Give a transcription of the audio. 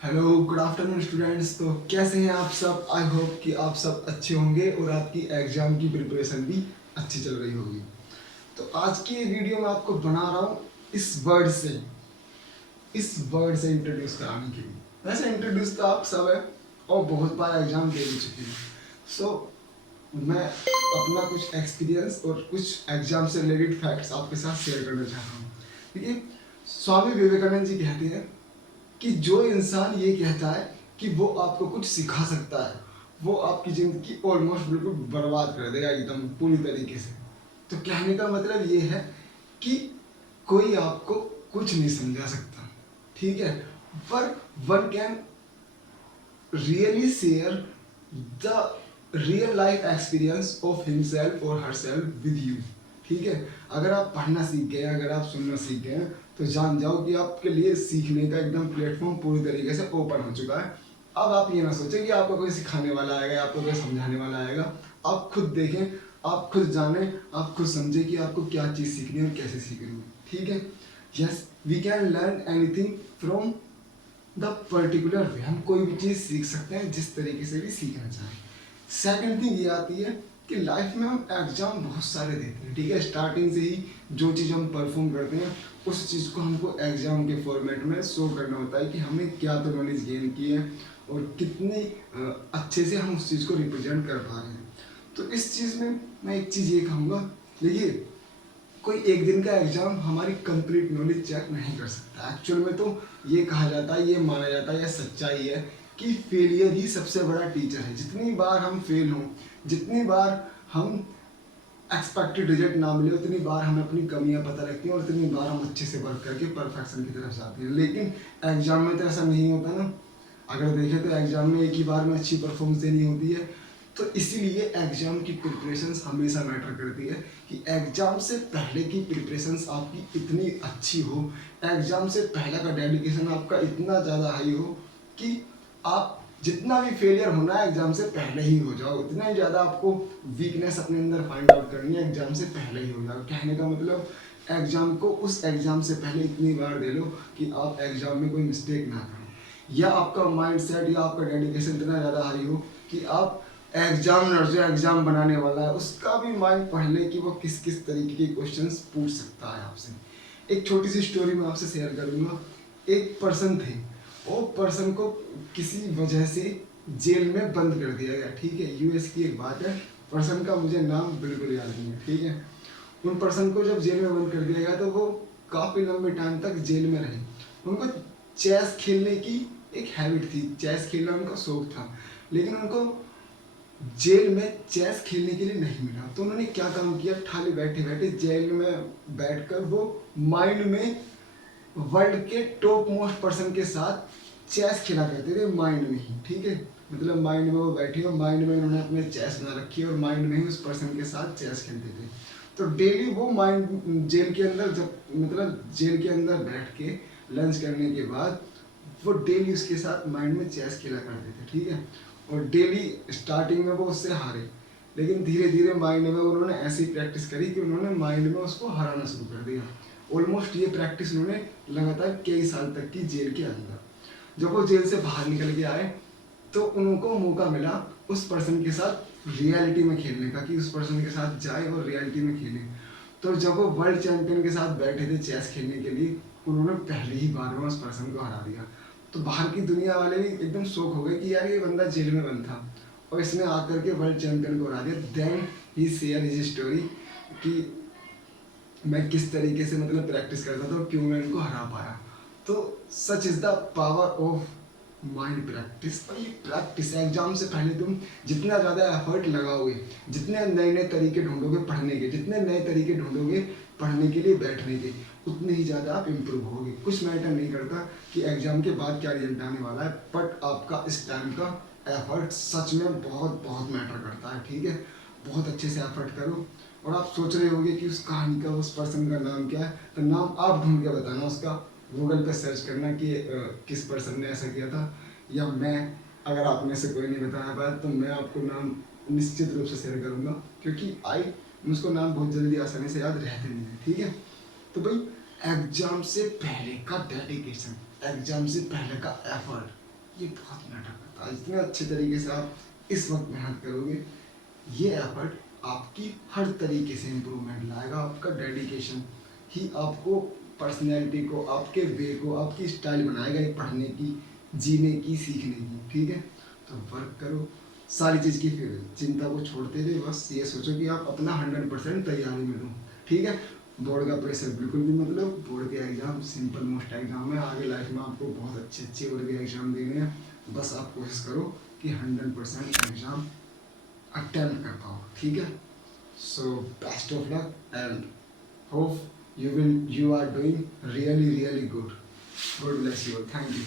Hello good afternoon students. तो कैसे हैं आप सब? आई होप कि आप सब अच्छे होंगे और आपकी एग्ज़ाम की प्रिपरेशन भी अच्छी चल रही होगी। तो आज की ये वीडियो मैं आपको बना रहा हूँ इस वर्ड से इंट्रोड्यूस कराने के लिए। वैसे इंट्रोड्यूस तो आप सब है और बहुत बार एग्ज़ाम दे भी चुके हैं। सो मैं अपना कुछ एक्सपीरियंस और कुछ एग्ज़ाम से रिलेटेड फैक्ट्स आपके साथ शेयर करना चाह रहा हूँ। देखिए, स्वामी विवेकानंद जी कहते हैं कि जो इंसान ये कहता है कि वो आपको कुछ सिखा सकता है, वो आपकी ज़िंदगी ऑलमोस्ट बिल्कुल बर्बाद कर देगा एकदम पूरी तरीके से। तो कहने का मतलब ये है कि कोई आपको कुछ नहीं समझा सकता, ठीक है, पर one can really share the real life experience of himself और हरसेल्फ विद यू। ठीक है, अगर आप पढ़ना सीख गए हैं, अगर आप सुनना सीख गए हैं, तो जान जाओ कि आपके लिए सीखने का एकदम प्लेटफॉर्म पूरी तरीके से ओपन हो चुका है। अब आप ये ना सोचें कि आपको कोई सिखाने वाला आएगा, आपको कोई समझाने वाला आएगा। आप खुद देखें, आप खुद जानें, आप खुद समझें कि आपको क्या चीज़ सीखनी है और कैसे सीखनी है। ठीक है, yes, we can learn anything from the particular way. हम कोई भी चीज़ सीख सकते हैं जिस तरीके से भी सीखना चाहें। सेकंड थिंग ये आती है कि लाइफ में हम एग्जाम बहुत सारे देते हैं, ठीक है। स्टार्टिंग से ही जो चीज़ हम परफॉर्म करते हैं उस चीज़ को हमको एग्जाम के फॉर्मेट में शो करना होता है कि हमने क्या तो नॉलेज गेन की है और कितनी अच्छे से हम उस चीज़ को रिप्रेजेंट कर पा रहे हैं। तो इस चीज़ में मैं एक चीज़ ये कहूँगा, देखिए, कोई एक दिन का एग्जाम हमारी कंप्लीट नॉलेज चेक नहीं कर सकता। एक्चुअल में तो ये कहा जाता है, ये माना जाता है, यह सच्चाई है कि फेलियर ही सबसे बड़ा टीचर है। जितनी बार हम फेल हों, जितनी बार हम एक्सपेक्टेड रिजल्ट ना मिले, उतनी बार हमें अपनी कमियां पता लगती हैं और उतनी बार हम अच्छे से वर्क करके परफेक्शन की तरफ जाते हैं। लेकिन एग्जाम में तो ऐसा नहीं होता ना। अगर देखें तो एग्जाम में एक ही बार में अच्छी परफॉर्मेंस देनी होती है। तो इसीलिए एग्जाम की प्रिपरेशंस हमेशा मैटर करती है कि एग्जाम से पहले की प्रिपरेशंस आपकी इतनी अच्छी हो, एग्जाम से पहले का डेडिकेशन आपका इतना ज़्यादा हाई हो कि आप जितना भी फेलियर होना है एग्जाम से पहले ही हो जाओ। उतना ही ज़्यादा आपको वीकनेस अपने अंदर फाइंड आउट करनी है, एग्जाम से पहले ही हो जाओ। कहने का मतलब एग्जाम को उस एग्जाम से पहले इतनी बार दे लो कि आप एग्जाम में कोई मिस्टेक ना करें, या आपका माइंड सेट या आपका डेडिकेशन इतना ज़्यादा हाई हो कि आप एग्जामिनर जो एग्जाम बनाने वाला है उसका भी माइंड पढ़ ले कि वो किस किस तरीके के क्वेश्चंस पूछ सकता है आपसे। एक छोटी सी स्टोरी मैं आपसे शेयर करूँगा। एक पर्सन थे, वो पर्सन को किसी वजह से जेल में बंद कर दिया गया, ठीक है। यूएस की एक बात है, पर्सन का मुझे नाम बिल्कुल याद नहीं है, ठीक है। उन पर्सन को जब जेल में बंद कर दिया गया तो वो काफ़ी लंबे टाइम तक जेल में रहे। उनको चेस खेलने की एक हैबिट थी, चेस खेलना उनका शौक था, लेकिन उनको जेल में चेस खेलने के लिए नहीं मिला। तो उन्होंने क्या काम किया, खाली बैठे बैठे जेल में बैठकर वो माइंड में वर्ल्ड के टॉप मोस्ट पर्सन के साथ चेस खेला करते थे, माइंड में ही, ठीक है। मतलब माइंड में वो बैठे और माइंड में उन्होंने अपने चेस बना रखी है और माइंड में ही उस पर्सन के साथ चेस खेलते थे। तो डेली वो माइंड जेल के अंदर, जब मतलब जेल के अंदर बैठ के लंच करने के बाद वो डेली उसके साथ माइंड में चेस खेला करते थे, ठीक है। और डेली स्टार्टिंग में वो उससे हारे, लेकिन धीरे धीरे माइंड में उन्होंने ऐसी प्रैक्टिस करी कि उन्होंने माइंड में उसको हराना शुरू कर दिया। ऑलमोस्ट ये प्रैक्टिस उन्होंने लगातार कई साल तक की जेल के अंदर। जब वो जेल से बाहर निकल के आए तो उनको मौका मिला उस पर्सन के साथ रियलिटी में खेलने का, कि उस पर्सन के साथ जाए और रियलिटी में खेले। तो जब वो वर्ल्ड चैंपियन के साथ बैठे थे चेस खेलने के लिए, उन्होंने पहली ही बार में उस पर्सन को हरा दिया। तो बाहर की दुनिया वाले भी एकदम शौक हो गए कि यार ये बंदा जेल में बंद था और इसने आकर के वर्ल्ड चैंपियन को हरा दिया। Then he share his story कि मैं किस तरीके से मतलब प्रैक्टिस करता था और क्यों मैं इनको हरा पाया। तो such is the power of mind practice. और ये प्रैक्टिस एग्जाम से पहले तुम जितना ज़्यादा एफर्ट लगाओगे, जितने नए नए तरीके ढूंढोगे पढ़ने के, जितने नए तरीके ढूंढोगे पढ़ने के लिए बैठने के, उतने ही ज़्यादा आप इम्प्रूव होगे। कुछ मैटर नहीं करता कि एग्जाम के बाद क्या रिजल्ट आने वाला है, बट आपका इस टाइम का एफर्ट सच में बहुत बहुत मैटर करता है, ठीक है। बहुत अच्छे से एफर्ट करो। और आप सोच रहे होंगे कि उस कहानी का, उस पर्सन का नाम क्या है, तो नाम आप ढूंढ के बताना उसका। गूगल पे सर्च करना कि किस पर्सन ने ऐसा किया था, या मैं, अगर आप में से कोई नहीं बता पाया तो मैं आपको नाम निश्चित रूप से शेयर करूँगा, क्योंकि मुझको नाम बहुत जल्दी आसानी से याद रहते नहीं है, ठीक है। तो भाई, एग्जाम से पहले का डेडिकेशन, एग्जाम से पहले का एफर्ट, ये बहुत मैटर करता है। जितने अच्छे तरीके से आप इस वक्त मेहनत करोगे, ये एफर्ट आपकी हर तरीके से इम्प्रूवमेंट लाएगा। आपका डेडिकेशन ही आपको, पर्सनैलिटी को, आपके वे को, आपकी स्टाइल बनाएगा एक पढ़ने की, जीने की, सीखने की। ठीक है, तो वर्क करो, सारी चीज़ की फिर चिंता को छोड़ते हुए बस ये सोचो कि आप अपना 100% तैयारी में दो। ठीक है, बोर्ड का प्रेशर बिल्कुल भी मत लो। बोर्ड के एग्ज़ाम सिंपल मोस्ट एग्ज़ाम है, आगे लाइफ में आपको बहुत अच्छे अच्छे बोर्ड के एग्ज़ाम देने हैं। बस आप कोशिश करो कि 100% एग्ज़ाम अटेम्प्ट कर पाओ। ठीक है, so best of luck and hope you are doing really good. God bless you all. Thank you.